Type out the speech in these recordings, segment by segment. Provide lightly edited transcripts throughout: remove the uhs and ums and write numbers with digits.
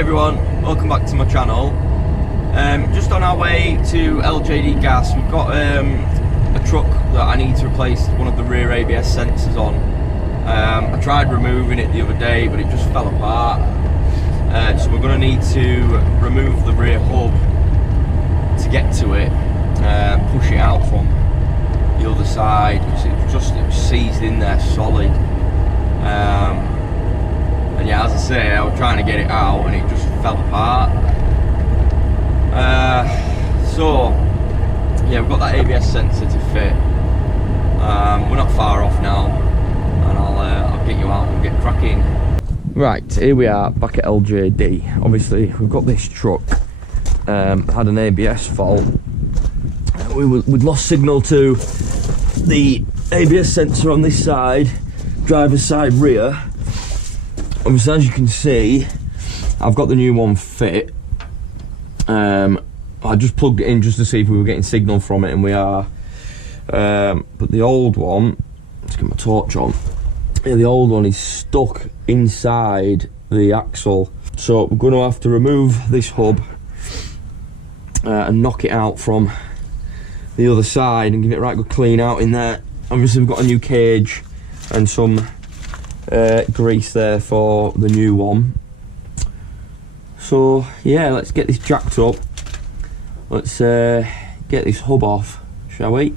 everyone, welcome back to my channel. Just on our way to LJD Gas, we've got a truck that I need to replace one of the rear ABS sensors on. I tried removing it the other day, but it just fell apart. So we're going to need to remove the rear hub to get to it, push it out from the other side. It was seized in there solid. And yeah, as I say, I was trying to get it out and it just fell apart. So yeah, we've got that ABS sensor to fit. We're not far off now, and I'll get you out and get cracking. Right, here we are back at LJD. Obviously we've got this truck had an ABS fault. We'd lost signal to the ABS sensor on this side, driver's side rear. Obviously, as you can see, I've got the new one fit. I just plugged it in just to see if we were getting signal from it, and we are. But the old one, let's get my torch on. Yeah, the old one is stuck inside the axle, so we're going to have to remove this hub and knock it out from the other side and give it a right good clean out in there. Obviously, we've got a new cage and some grease there for the new one. So yeah, let's get this jacked up. Let's get this hub off, shall we?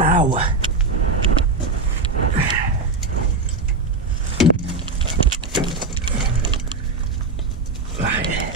Ow. Right.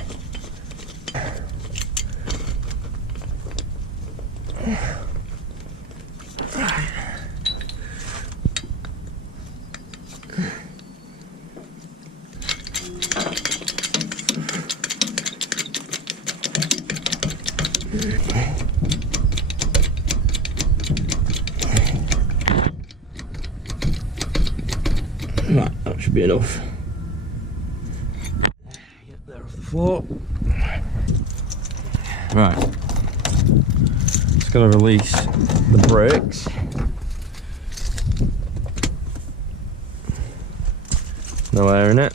Right, that should be enough. Get there off the floor. Right, just gotta release the brakes. No air in it.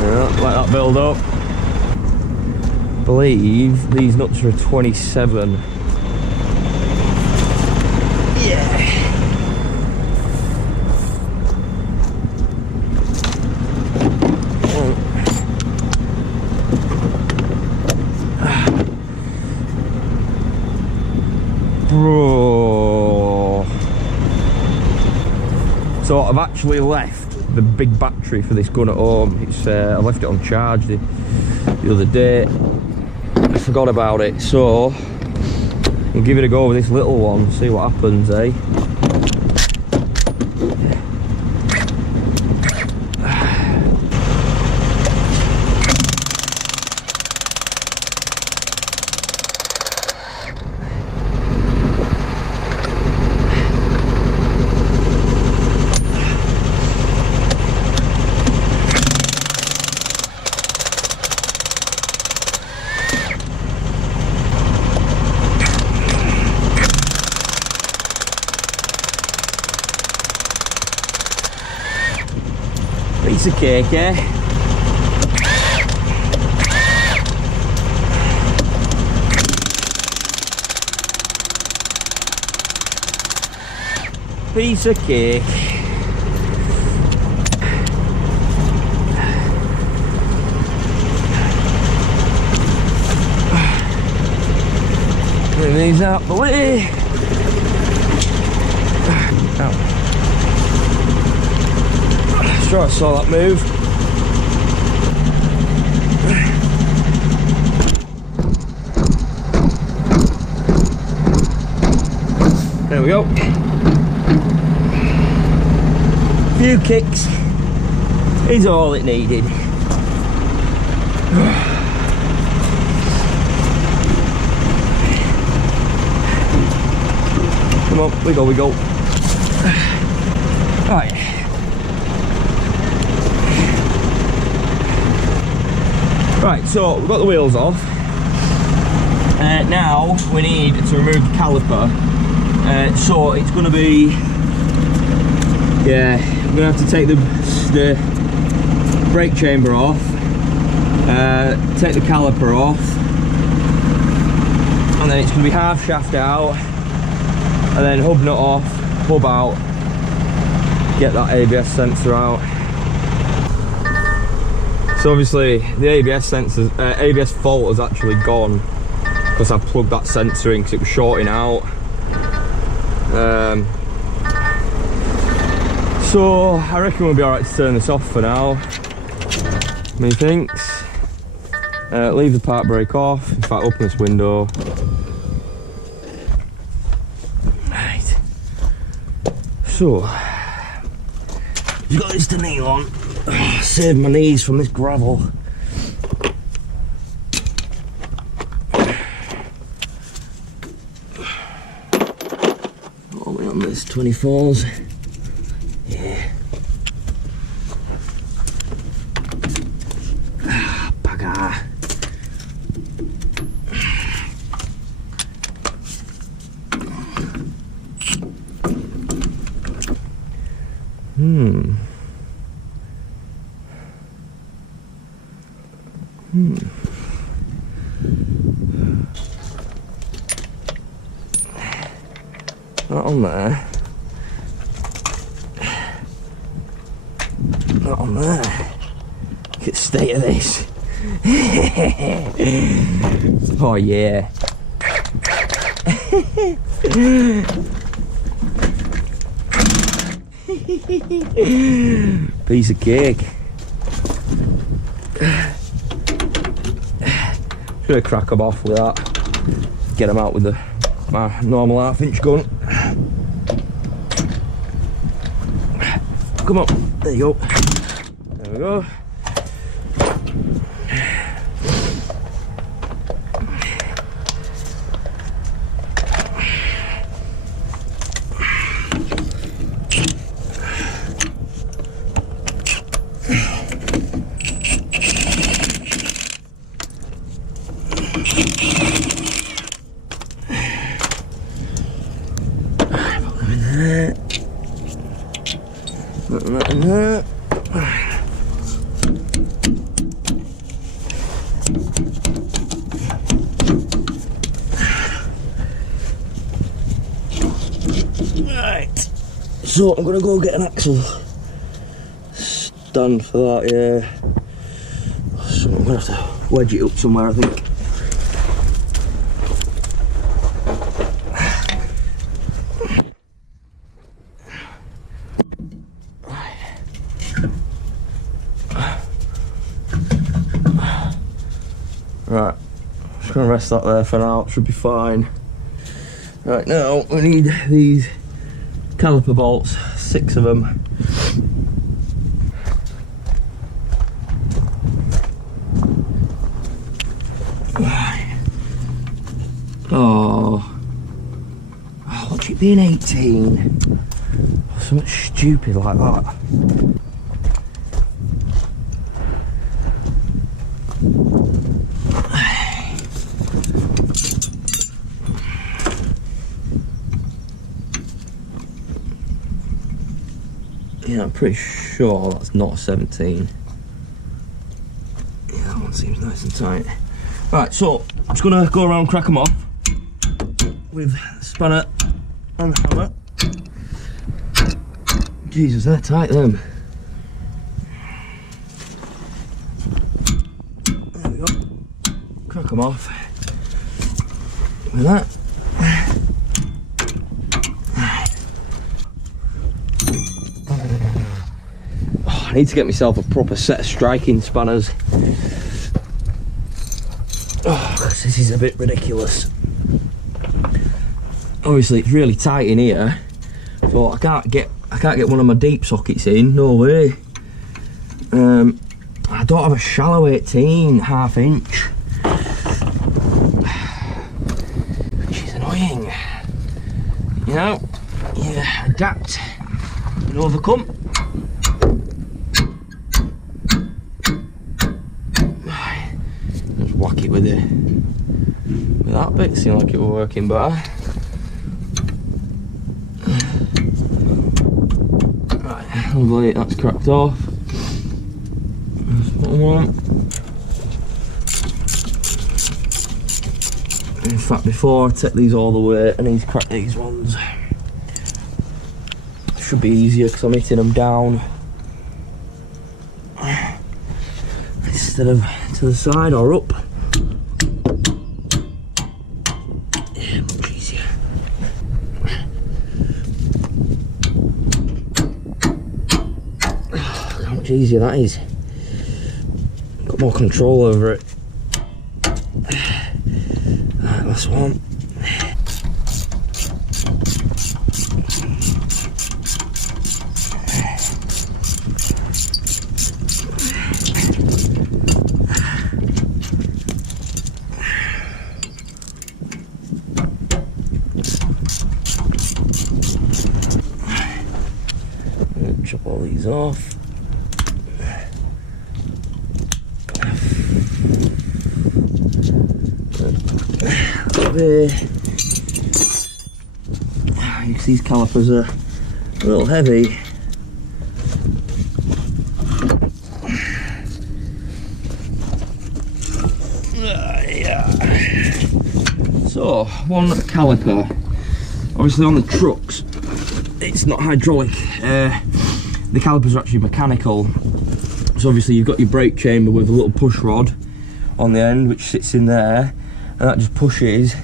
Yeah, let that build up. I believe these nuts are a 27. Bro. So I've actually left the big battery for this gun at home. It's I left it on charge the other day. I forgot about it, so we'll give it a go with this little one, see what happens, eh? Piece of cake, eh? Piece of cake. Bring these out the way. Ow. Sure, I saw that move. There we go. Few kicks. is all it needed. Come on, we go. Right. Right, so we've got the wheels off. Now we need to remove the caliper. So it's going to be, yeah, I'm going to have to take the brake chamber off, take the caliper off, and then it's going to be half shaft out, and then hub nut off, hub out, get that ABS sensor out. So obviously the ABS sensor, ABS fault has actually gone because I've plugged that sensor in because it was shorting out. So I reckon we'll be alright to turn this off for now. Methinks. Leave the park brake off. In fact, open this window. Right. So you've got this to kneel on. Save my knees from this gravel. All the way on this 24s. Yeah. Bugger. Not on there. Not on there. Look at the state of this. Oh yeah. Piece of cake. Should have crack them off with that. Get them out with my normal 1/2 inch gun. Come on, there you go. There we go. Right, so I'm gonna go get an axle stand for that, yeah. So I'm gonna have to wedge it up somewhere, I think. Right, just gonna rest that there for now, it should be fine. Right, now we need these caliper bolts, 6 of them. Right. Oh, watch it being 18. Oh, something stupid like that. Yeah, I'm pretty sure that's not 17. Yeah, that one seems nice and tight. Right, so I'm just gonna go around and crack them off with spanner and hammer. Jesus, they're tight, them. There we go. Crack them off with that. I need to get myself a proper set of striking spanners. Oh, this is a bit ridiculous. Obviously it's really tight in here, but I can't get one of my deep sockets in, no way. I don't have a shallow 18 1/2 inch, which is annoying. You know, you adapt and overcome. Just whack it with that bit, seemed like it was working better. Right, lovely, that's cracked off. In fact, before I take these all the way, I need to crack these ones. Should be easier because I'm hitting them down instead of to the side or up. Yeah, much easier. How much easier that is. Got more control over it. Right, last one. Chop all these off. These calipers are a little heavy. So, one caliper. Obviously on the trucks, it's not hydraulic. The calipers are actually mechanical. So obviously you've got your brake chamber with a little push rod on the end, which sits in there, and that just pushes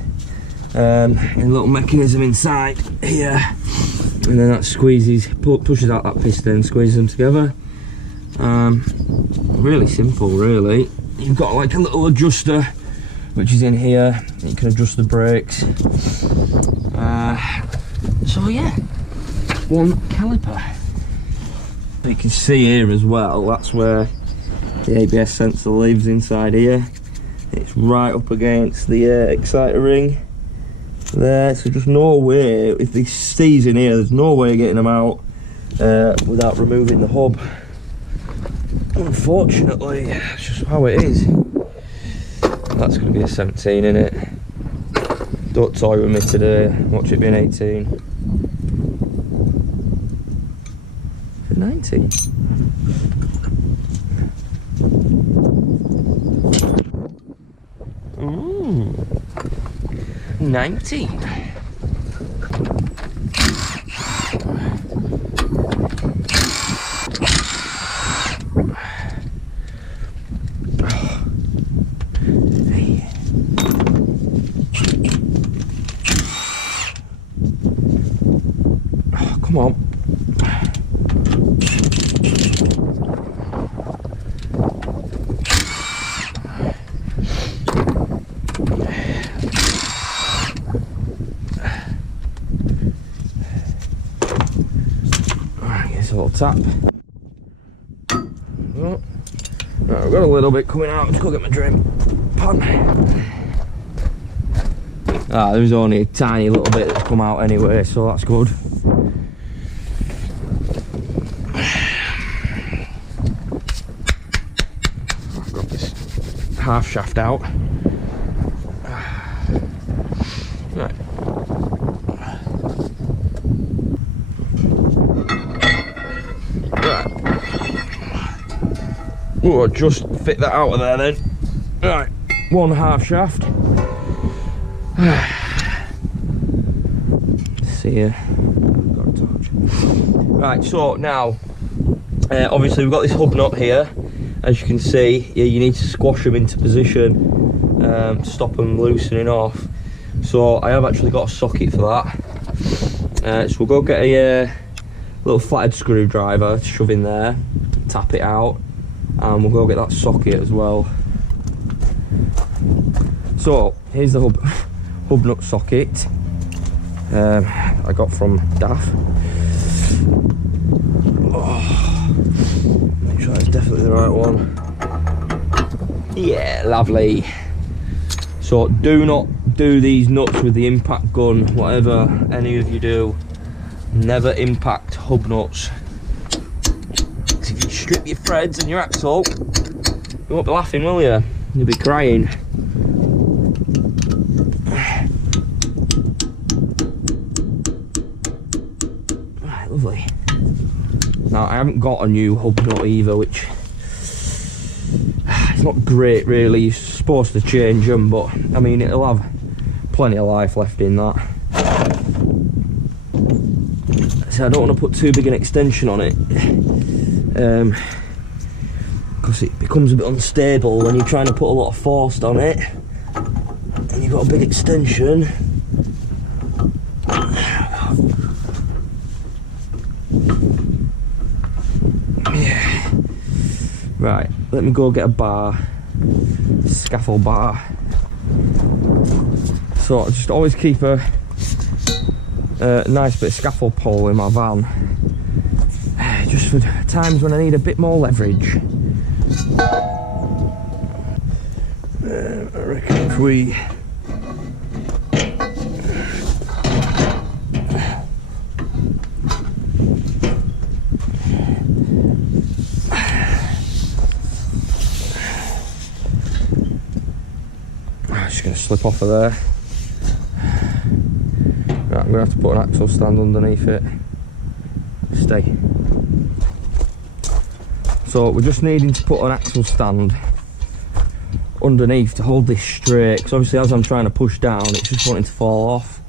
a little mechanism inside here, and then that squeezes, pushes out that piston, squeezes them together. Really simple, really. You've got like a little adjuster which is in here. You can adjust the brakes. So yeah, one caliper. You can see here as well, that's where the ABS sensor lives, inside here. It's right up against the exciter ring there, so just no way, if they seize in here, there's no way of getting them out without removing the hub. Unfortunately, that's just how it is. That's going to be a 17 in it. Don't toy with me today, watch it be an 18. 19. Ooh. 19. Oh, come on. Little tap. Oh. Right, I've got a little bit coming out. Let's go get my drain pan. There's only a tiny little bit that's come out anyway, so that's good. I've got this half shaft out. Right. Oh, just fit that out of there then. Right, one half shaft. See here. Got a torch. Right, so now, obviously we've got this hub nut here. As you can see, you need to squash them into position to stop them loosening off. So I have actually got a socket for that. So we'll go get a little flathead screwdriver to shove in there, tap it out, and we'll go get that socket as well. So here's the hub nut socket I got from DAF. Oh, make sure it's definitely the right one. Yeah, lovely. So do not do these nuts with the impact gun, whatever any of you do. Never impact hub nuts. Because if you strip your threads and your axle, you won't be laughing, will you? You'll be crying. Right, lovely. Now I haven't got a new hub nut either, which it's not great really. You're supposed to change them, but I mean it'll have plenty of life left in that. So I don't want to put too big an extension on it, because it becomes a bit unstable when you're trying to put a lot of force on it and you've got a big extension. Yeah. Right, let me go get a bar, scaffold bar. So I just always keep a nice bit of scaffold pole in my van, just for times when I need a bit more leverage. I reckon if we just going to slip off of there. Right, I'm going to have to put an axle stand underneath it. Stay. So we're just needing to put an axle stand underneath to hold this straight, because obviously as I'm trying to push down it's just wanting to fall off.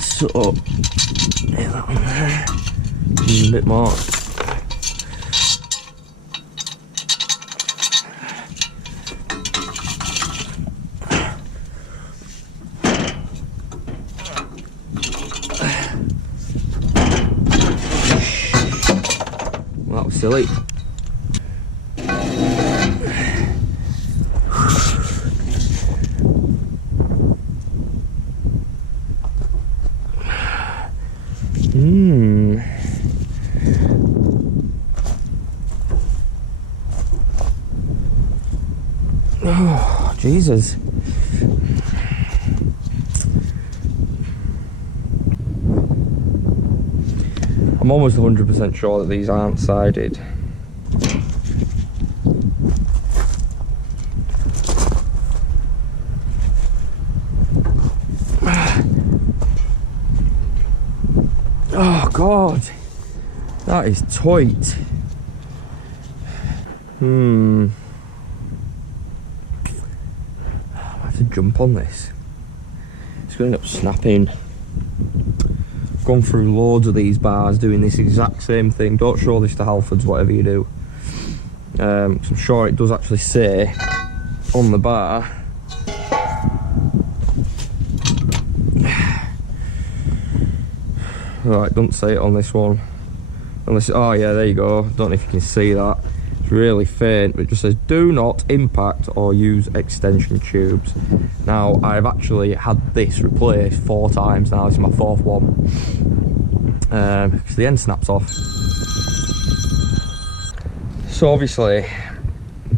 So yeah, that one there. A bit more. Well, that was silly. Oh, Jesus. I'm almost 100% sure that these aren't sided. Oh God, that is tight. I have to jump on this. It's going to end up snapping. Gone through loads of these bars doing this exact same thing. Don't show this to Halfords, whatever you do. 'Cause I'm sure it does actually say on the bar. Right, don't say it on this one. Unless, oh yeah, there you go. Don't know if you can see that. It's really faint, but it just says do not impact or use extension tubes. Now, I've actually had this replaced 4 times now. This is my 4th one. Because the end snaps off. So obviously,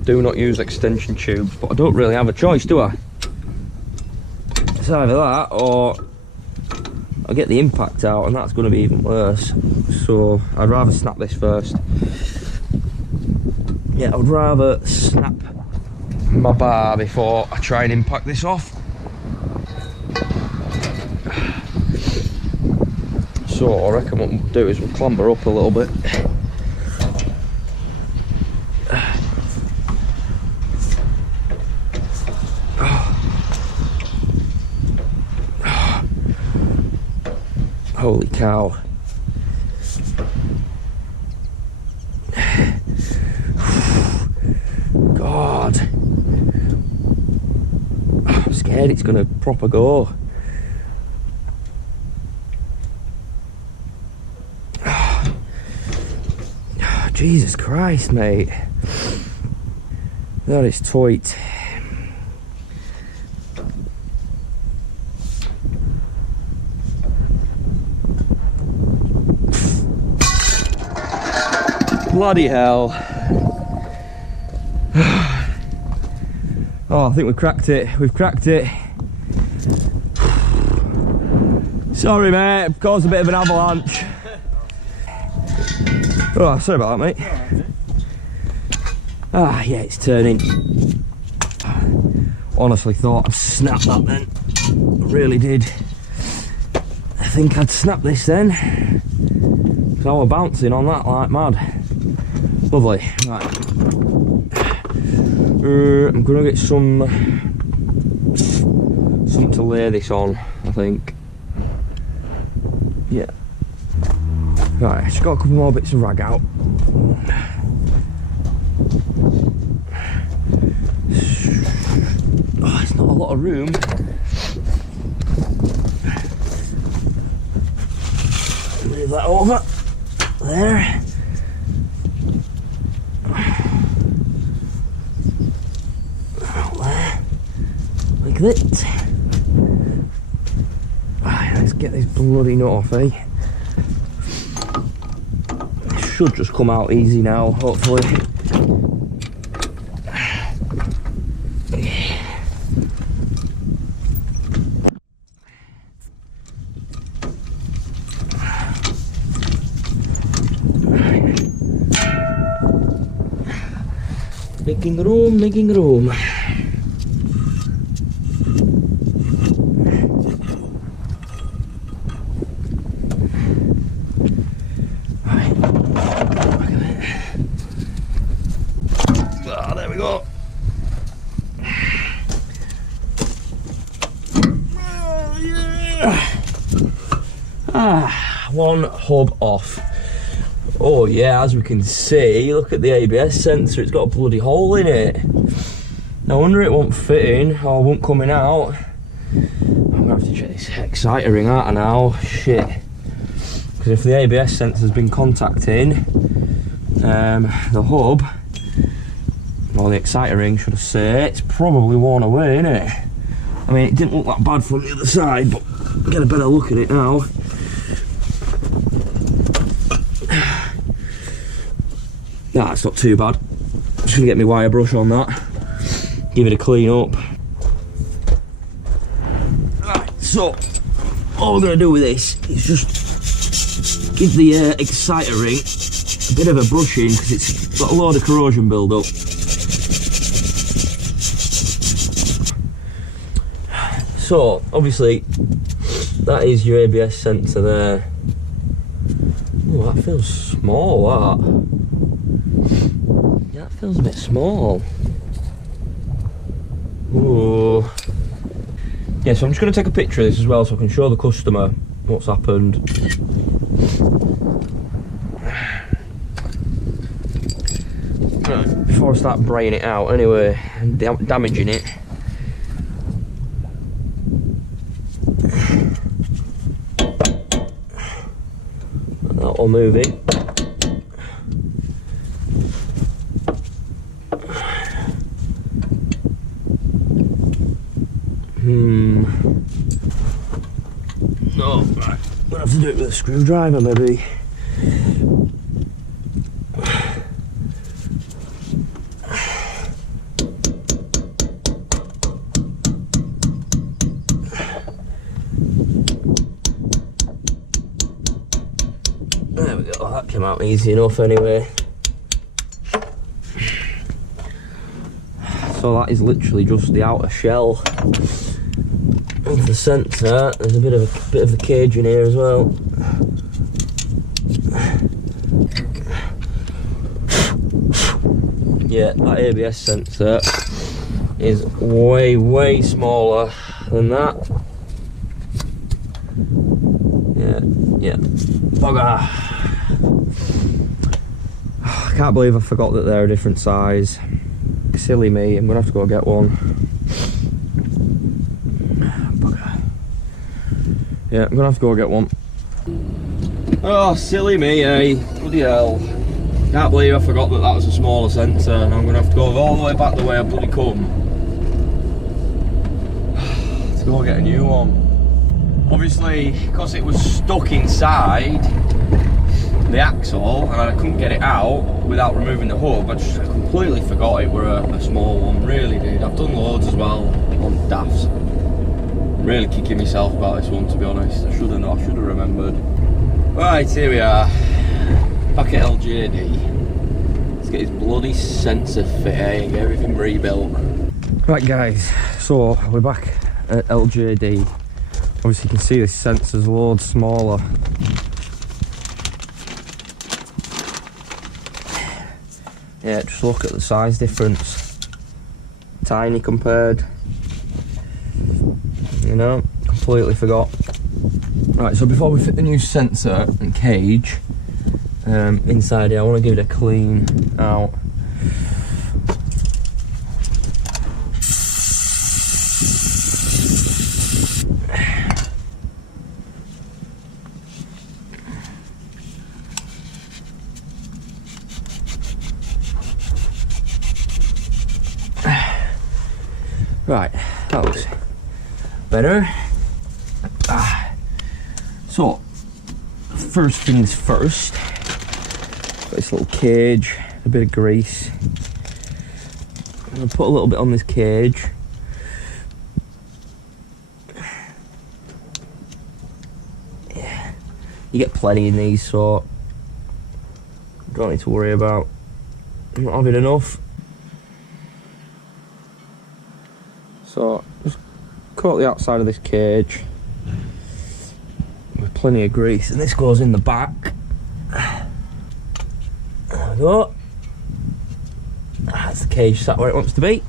do not use extension tubes, but I don't really have a choice, do I? It's either that or I'll get the impact out, and that's going to be even worse. So I'd rather snap this first. Yeah, I'd rather snap my bar before I try and impact this off. So I reckon what we'll do is we'll clamber up a little bit. Holy cow. God. I'm scared it's gonna proper go. Jesus Christ, mate. That is tight. Bloody hell. Oh, I think we've cracked it. We've cracked it. Sorry, mate. I've caused a bit of an avalanche. Oh, sorry about that, mate. Ah, yeah, it's turning. Honestly thought I'd snapped that then. I really did. I think I'd snap this then. Because I was bouncing on that like mad. Lovely. Right. I'm gonna get something to lay this on, I think. Yeah. Right, just got a couple more bits of rag out. Oh, it's not a lot of room. Move that over. There. Like that. Right, let's get this bloody nut off, eh? It should just come out easy now, hopefully. Making room, making room. Right. Ah, there we go. Oh, yeah. Ah, one hub off. Oh yeah, as we can see, look at the ABS sensor, it's got a bloody hole in it. No wonder it won't fit in, or won't coming out. I'm gonna have to check this exciter ring out now, shit. Because if the ABS sensor's been contacting the hub, or the exciter ring should I say, it's probably worn away, innit? I mean, it didn't look that bad from the other side, but get a better look at it now. Nah, it's not too bad. Just gonna get my wire brush on that, give it a clean up. Right, so all we're gonna do with this is just give the exciter ring a bit of a brushing because it's got a load of corrosion build up. So obviously that is your ABS sensor there. Oh, that feels small, that. Yeah, that feels a bit small. Ooh. Yeah, so I'm just going to take a picture of this as well so I can show the customer what's happened. Right, before I start braying it out anyway, and damaging it. That'll move it. No, right. I'm gonna have to do it with a screwdriver, maybe. There we go, that came out easy enough anyway. So that is literally just the outer shell of the sensor. There's a bit of a cage in here as well. Yeah, that ABS sensor is way smaller than that. Yeah. Bugger. I can't believe I forgot that they're a different size. Silly me, I'm gonna have to go get one. Bugger. Yeah, I'm gonna have to go get one. Oh, silly me, eh? Bloody hell. Can't believe I forgot that was a smaller sensor and I'm gonna have to go all the way back the way I bloody come to go get a new one. Obviously, because it was stuck inside, the axle, and I couldn't get it out without removing the hub. I just completely forgot it were a small one, really did. I've done loads as well on DAFs. Really kicking myself about this one, to be honest. I should have remembered. Right, here we are, back at LJD. Let's get his bloody sensor fit, eh, and get everything rebuilt. Right guys, so we're back at LJD. Obviously you can see this sensor's loads smaller. Yeah, just look at the size difference. Tiny compared. You know, completely forgot. Right, so before we fit the new sensor and cage inside here, I want to give it a clean out. Right, that looks better. So, first things first, got this little cage, a bit of grease. I'm going to put a little bit on this cage. Yeah, you get plenty in these, so don't need to worry about not having enough. So, just coat the outside of this cage with plenty of grease, and this goes in the back. There we go. That's the cage sat where it wants to be.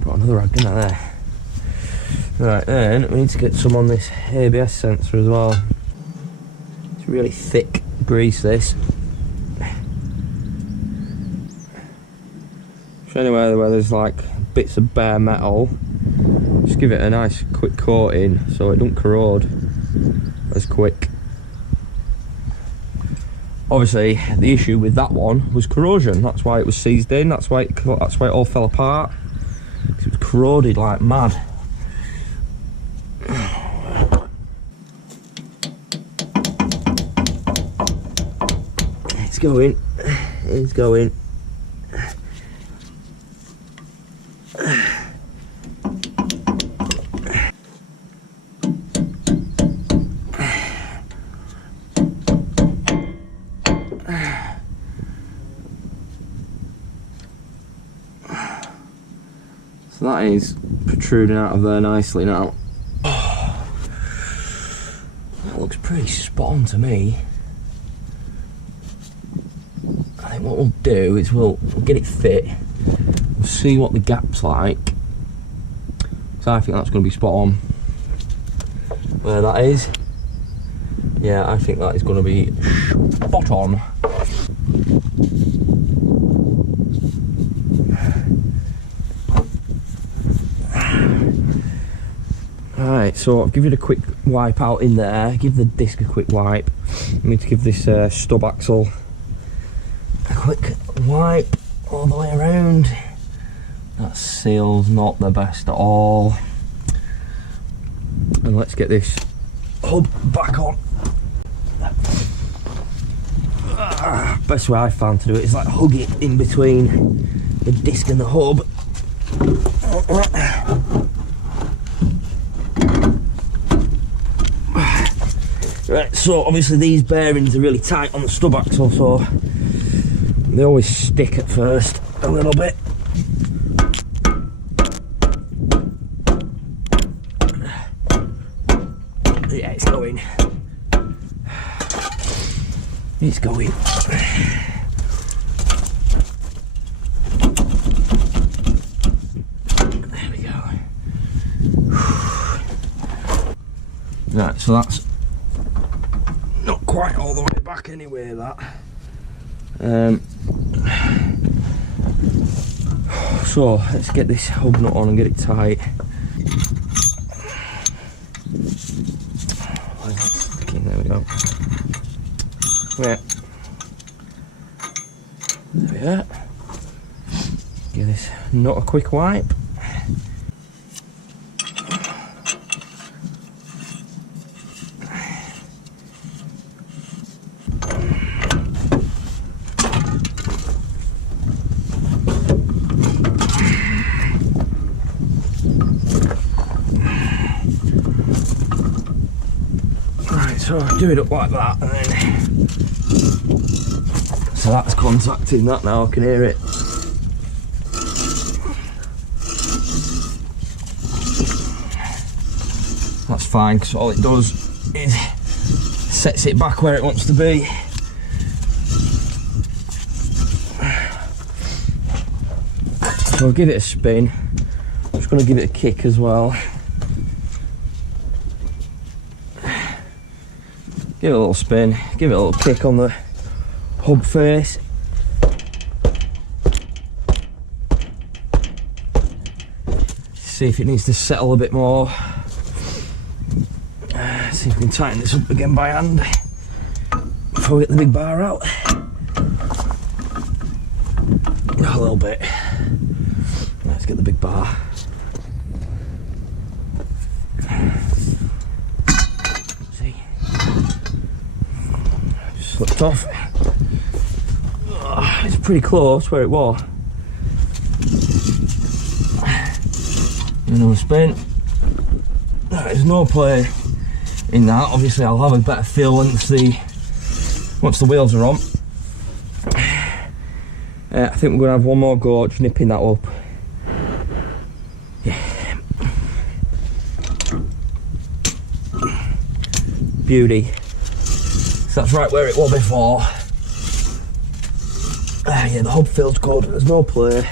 Brought another rag, didn't I, there? Right, then we need to get some on this ABS sensor as well. It's really thick grease, this. So anywhere where there's like bits of bare metal, just give it a nice quick coating so it don't corrode as quick. Obviously the issue with that one was corrosion. That's why it was seized in, that's why it all fell apart, because it was corroded like mad. It's going. So that is protruding out of there nicely now. Oh, that looks pretty spot on to me. I think what we'll do is we'll get it fit. We'll see what the gap's like. So I think that's going to be spot on. Where that is. Yeah, I think that is going to be spot on. Alright, so I'll give it a quick wipe out in there, give the disc a quick wipe. I need to give this stub axle a quick wipe all the way around. That seal's not the best at all. And let's get this hub back on. Best way I found to do it is like hug it in between the disc and the hub. Right, so obviously these bearings are really tight on the stub axle, so they always stick at first a little bit. Yeah, it's going. It's going. There we go. Right, so that's not quite all the way back anyway, that. So let's get this hub nut on and get it tight. There we go. Yeah. There we are. Give this nut a quick wipe. So do it up like that, and then so that's contacting that now. I can hear it. That's fine, because all it does is sets it back where it wants to be. So I'll give it a spin. I'm just going to give it a kick as well. Give it a little spin, give it a little kick on the hub face. See if it needs to settle a bit more. See if we can tighten this up again by hand before we get the big bar out. A little bit. Let's get the big bar. See? Just slipped off. Oh, it's pretty close where it was. Another spin. There's no play in that. Obviously I'll have a better feel once the wheels are on. I think we're going to have one more go at nipping that up. Yeah. Beauty. So that's right where it was before. Yeah, the hub feels good, there's no play.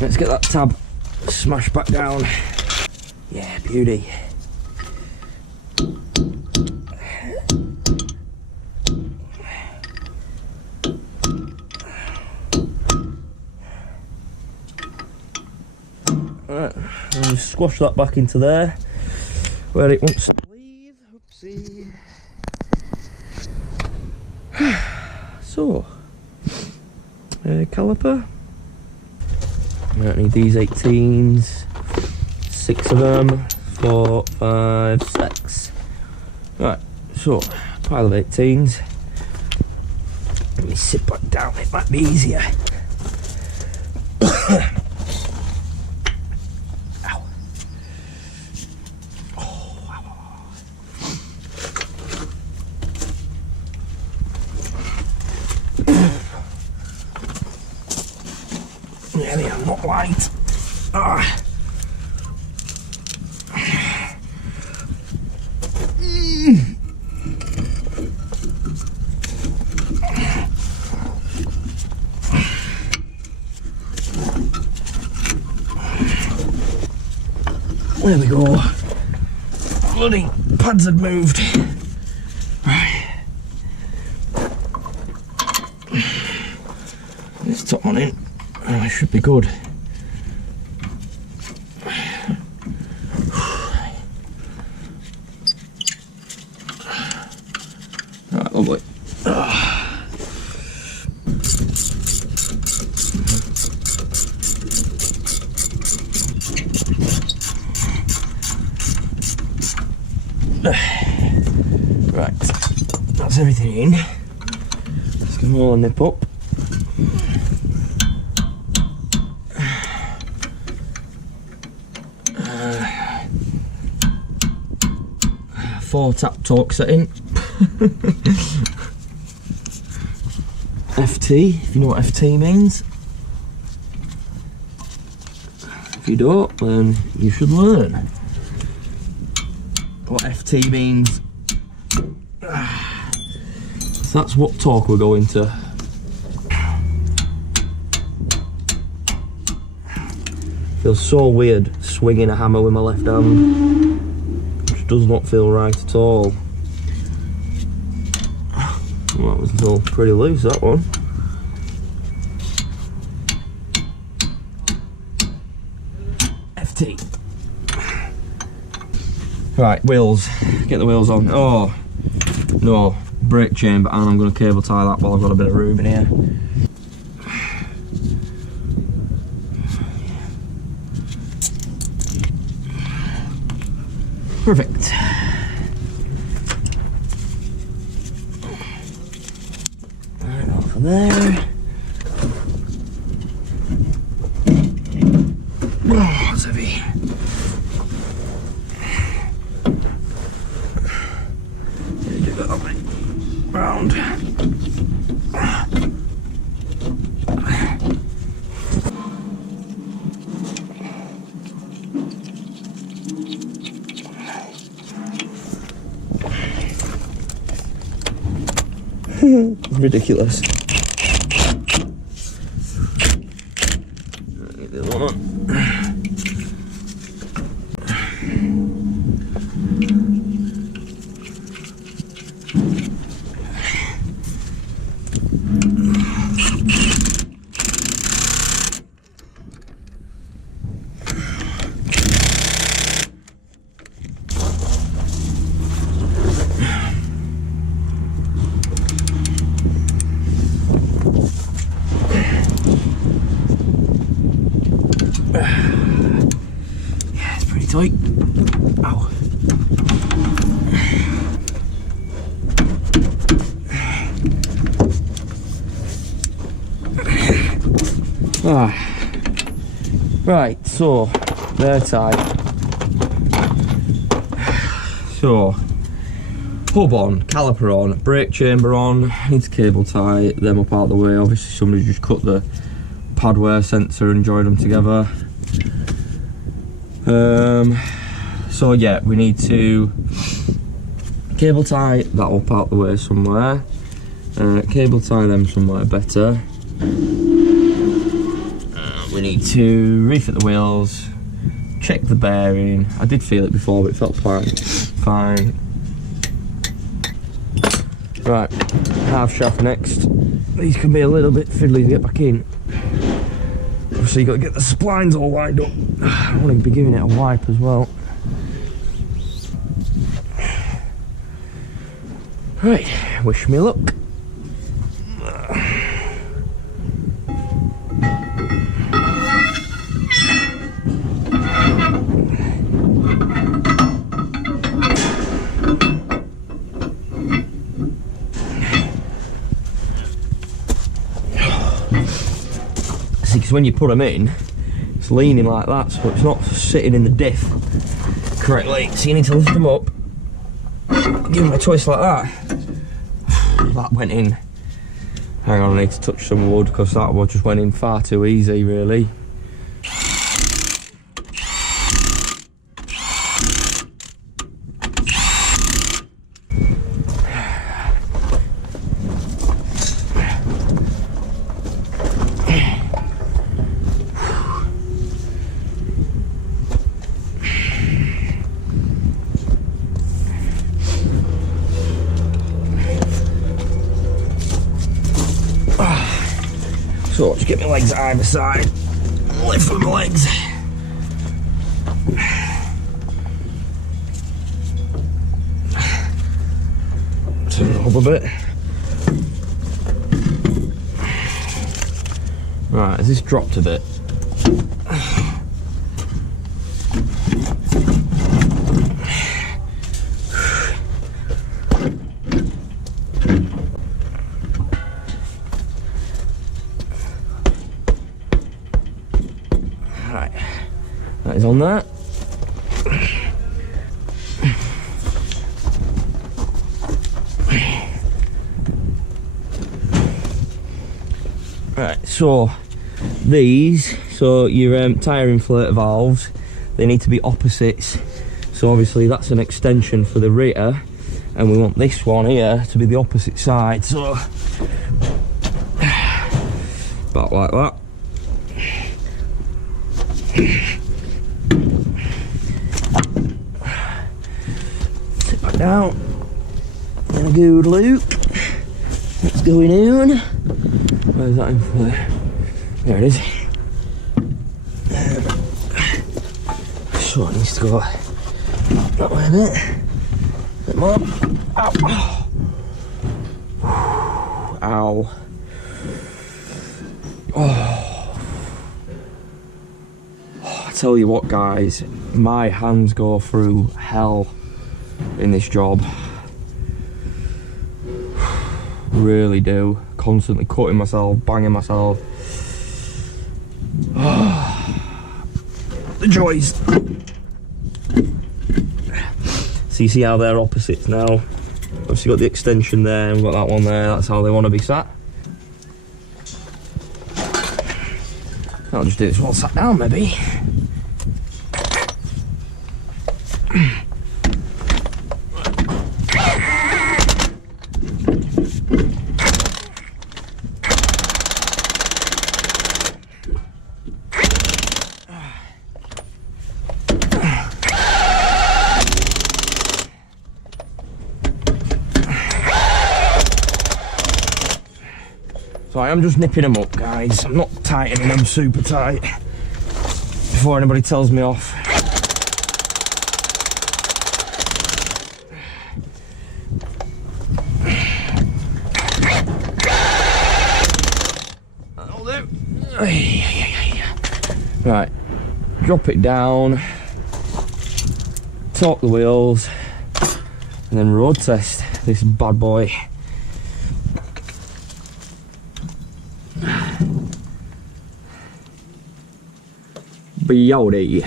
Let's get that tab smashed back down. Yeah, beauty. Right, and just squash that back into there where it wants to leave. Oopsie. So, caliper. I don't need these 18s. 6 of them. 4, 5, 6. Right, so pile of 18s. Let me sit back down, it might be easier. Yeah, they are not light. There we go. Bloody pads had moved. Right. This top one in. Oh, it should be good. Right, lovely. Right, that's everything in. Let's give them all a nip up. Four tap torque setting. FT, if you know what FT means. If you don't, then you should learn what FT means. So that's what torque we're going to. Feels so weird swinging a hammer with my left hand. Which does not feel right at all. Well, that was still pretty loose, that one. FT. Right, wheels. Get the wheels on. Oh, no. Brake chamber, and I'm going to cable tie that while I've got a bit of room in here. Perfect. Right, off of there. Oh, it's heavy. ridiculous. Get the other one on. Yeah, it's pretty tight. Ow. Right, so they're tight. So hub on, caliper on, brake chamber on. Need to cable tie them up out of the way. Obviously somebody just cut the pad wear sensor and joined them together. So yeah, we need to cable tie that up out the way somewhere. Cable tie them somewhere better. We need to refit the wheels, check the bearing. I did feel it before, but it felt fine. Right, half shaft next. These can be a little bit fiddly to get back in. Obviously, you've got to get the splines all lined up. I want to be giving it a wipe as well. Right, wish me luck. See, because when you put them in, it's leaning like that, so it's not sitting in the diff correctly. So you need to lift them up, give them a twist like that. That went in. Hang on, I need to touch some wood because that one just went in far too easy, really. So just get my legs either side, lift with my legs. Turn it up a bit. Right, has this dropped a bit? Right, that is on that. Right, so these, your tyre inflator valves, they need to be opposites. So obviously that's an extension for the rear, and we want this one here to be the opposite side. So about like that. Sit back down. And a good loop. What's going on? Where's that inflator? There it is. So it needs to go that way a bit more. Ow. Ow. Oh. I tell you what, guys, my hands go through hell in this job. Really do. Constantly cutting myself, banging myself. The joys. So you see how they're opposites now. Obviously got the extension there and we've got that one there. That's how they want to be sat. I'll just do this while sat down, maybe. So I am just nipping them up, guys. I'm not tightening them super tight before anybody tells me off. Right, drop it down, torque the wheels, and then road test this bad boy. Beauty.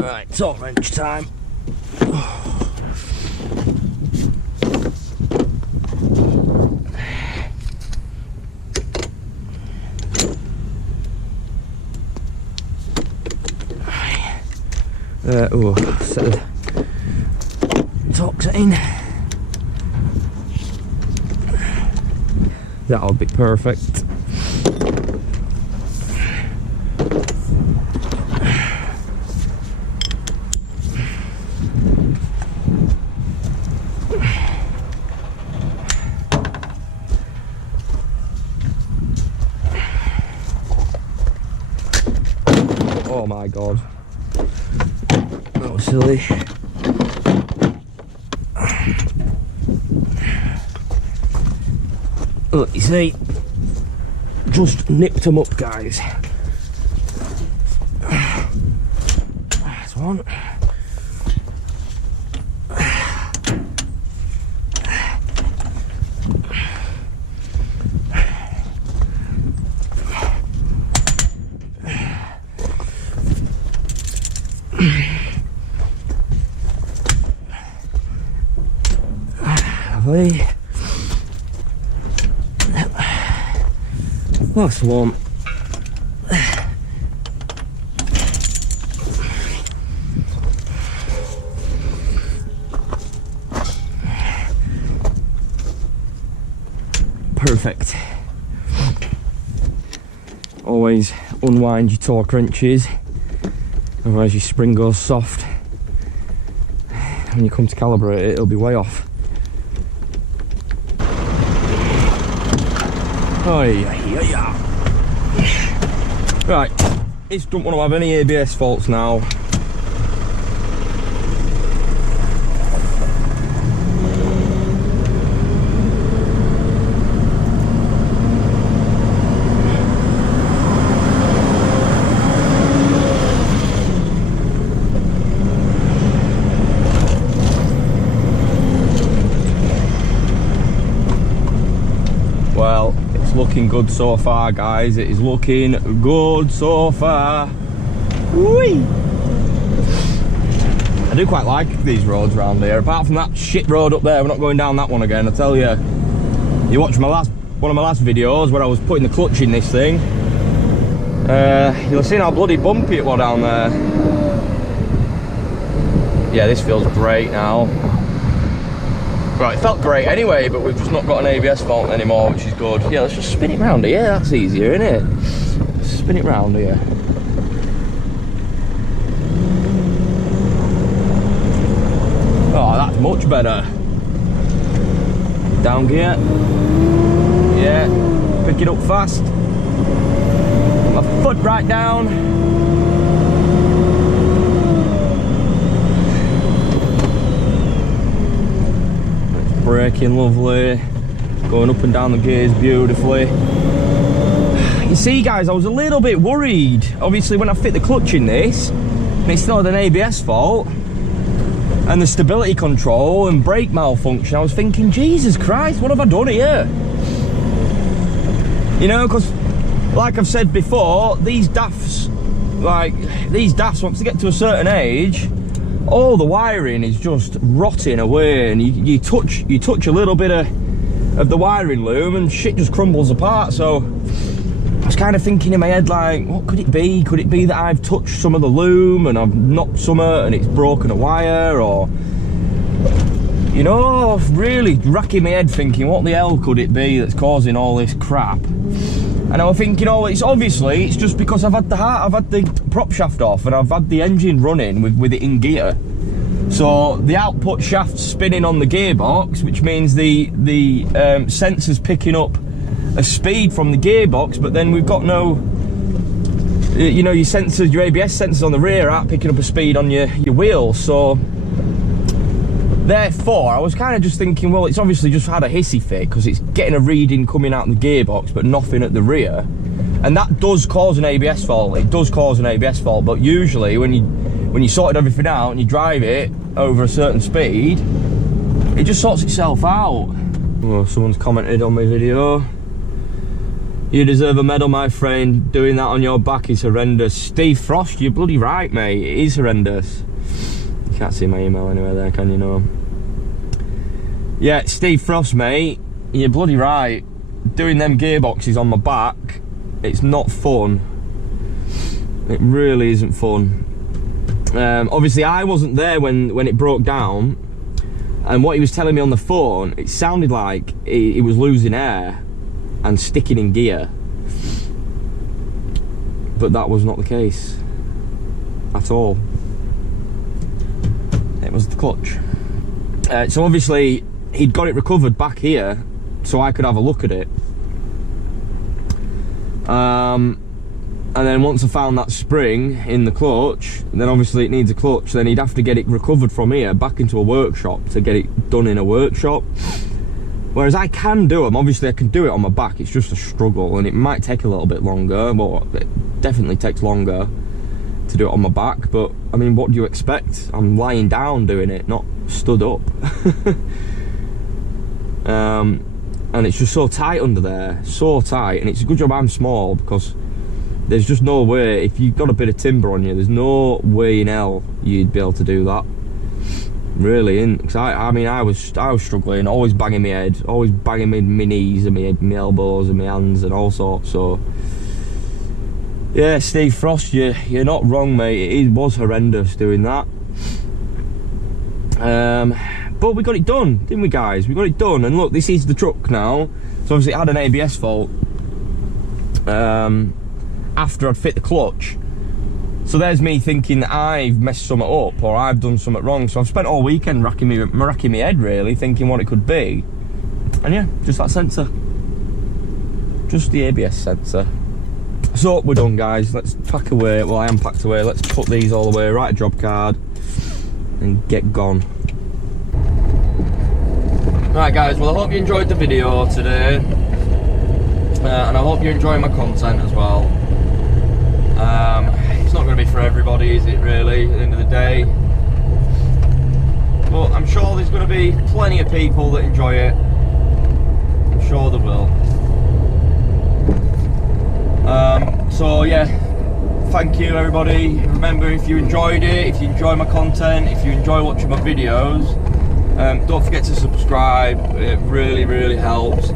Right, torque wrench time. Set the torque setting. That'll be perfect. Oh my god. That was silly. Look, you see, just nipped them up, guys. That's one. Lovely. Last one. Perfect. Always unwind your torque wrenches, otherwise your spring goes soft. When you come to calibrate it, it'll be way off. Oh yeah. Right, this don't want to have any ABS faults now. Well, it's looking good so far, guys. It is looking good so far. Whee! I do quite like these roads around here. Apart from that shit road up there, we're not going down that one again. I tell you, you watched one of my last videos where I was putting the clutch in this thing. You'll have seen how bloody bumpy it was down there. Yeah, this feels great now. Right, it felt great anyway, but we've just not got an ABS fault anymore, which is good. Yeah, let's just spin it round here. That's easier, isn't it? Spin it round here. Oh, that's much better. Down gear. Yeah, pick it up fast. My foot right down. Braking lovely, going up and down the gears beautifully. You see, guys, I was a little bit worried. Obviously, when I fit the clutch in this, and it still had an ABS fault, and the stability control and brake malfunction, I was thinking, Jesus Christ, what have I done here? You know, because, like I've said before, these DAFs, once they get to a certain age, all the wiring is just rotting away, and you touch a little bit of the wiring loom and shit just crumbles apart. So I was kind of thinking in my head, like, what could it be? Could it be that I've touched some of the loom and I've knocked some and it's broken a wire? Or you know, really racking my head thinking, what the hell could it be that's causing all this crap? And I was thinking, oh, it's just because I've had the prop shaft off and I've had the engine running with it in gear. So the output shaft's spinning on the gearbox, which means the sensor's picking up a speed from the gearbox, but then we've got no, you know, your sensors, your ABS sensors on the rear aren't picking up a speed on your wheels. So therefore, I was kind of just thinking, well, it's obviously just had a hissy fit because it's getting a reading coming out of the gearbox, but nothing at the rear. And that does cause an ABS fault. It does cause an ABS fault, but usually when you sorted everything out and you drive it over a certain speed, it just sorts itself out. Oh, someone's commented on my video. You deserve a medal, my friend. Doing that on your back is horrendous. Steve Frost, you're bloody right, mate. It is horrendous. You can't see my email anywhere there, can you know? Yeah, Steve Frost, mate. You're bloody right. Doing them gearboxes on my back, it's not fun. It really isn't fun. Obviously, I wasn't there when it broke down. And what he was telling me on the phone, it sounded like he was losing air and sticking in gear, but that was not the case at all. It was the clutch. So obviously he'd got it recovered back here so I could have a look at it, and then once I found that spring in the clutch, then obviously it needs a clutch, then he'd have to get it recovered from here back into a workshop to get it done in a workshop. Whereas I can do them, obviously I can do it on my back, it's just a struggle, and it might take a little bit longer, but it definitely takes longer to do it on my back. But I mean, what do you expect? I'm lying down doing it, not stood up. And it's just so tight under there, so tight, and it's a good job I'm small, because there's just no way, if you've got a bit of timber on you, there's no way in hell you'd be able to do that. Really, in because I mean I was struggling, always banging my head, always banging my knees and my elbows and my hands and all sorts. So yeah, Steve Frost, you're not wrong, mate. It was horrendous doing that. But we got it done, didn't we, guys? We got it done, and look, this is the truck now. So obviously it had an ABS fault after I'd fit the clutch. So there's me thinking that I've messed something up or I've done something wrong. So I've spent all weekend racking my head, really, thinking what it could be. And yeah, just that sensor. Just the ABS sensor. So we're done, guys. Let's pack away. Well, I am packed away. Let's put these all away, write a job card, and get gone. Right, guys, well, I hope you enjoyed the video today. And I hope you're enjoying my content as well. It's not going to be for everybody, is it, really, at the end of the day? But I'm sure there's going to be plenty of people that enjoy it. I'm sure there will. So yeah, thank you, everybody. Remember, if you enjoyed it, if you enjoy my content, if you enjoy watching my videos, don't forget to subscribe. It really, really helps.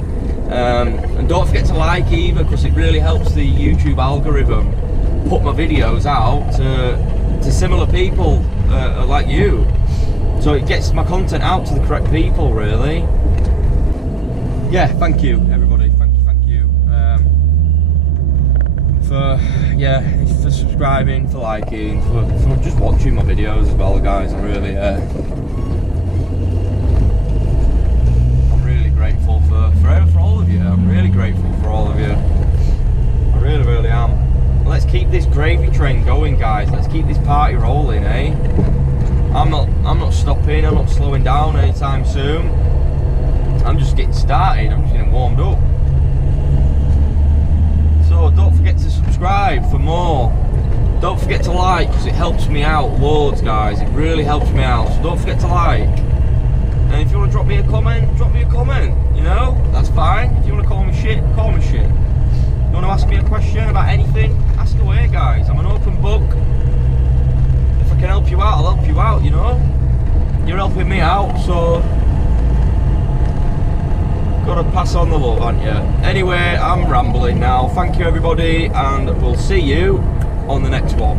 And don't forget to like either, because it really helps the YouTube algorithm put my videos out to similar people like you, so it gets my content out to the correct people, really. Yeah, thank you, everybody. Thank you for subscribing, for liking, for just watching my videos as well, guys. I'm really grateful for all of you. I'm really grateful for all of you. I really, really am. Let's keep this gravy train going, guys. Let's keep this party rolling, eh? I'm not stopping. I'm not slowing down anytime soon. I'm just getting started. I'm just getting warmed up. So don't forget to subscribe for more. Don't forget to like, because it helps me out loads, guys. It really helps me out. So don't forget to like. And if you want to drop me a comment, drop me a comment. You know, that's fine. If you want to call me shit, call me shit. You want to ask me a question about anything, ask away, guys. I'm an open book. If I can help you out, I'll help you out, you know. You're helping me out, so gotta pass on the love, aren't you? Anyway, I'm rambling now. Thank you, everybody, and we'll see you on the next one.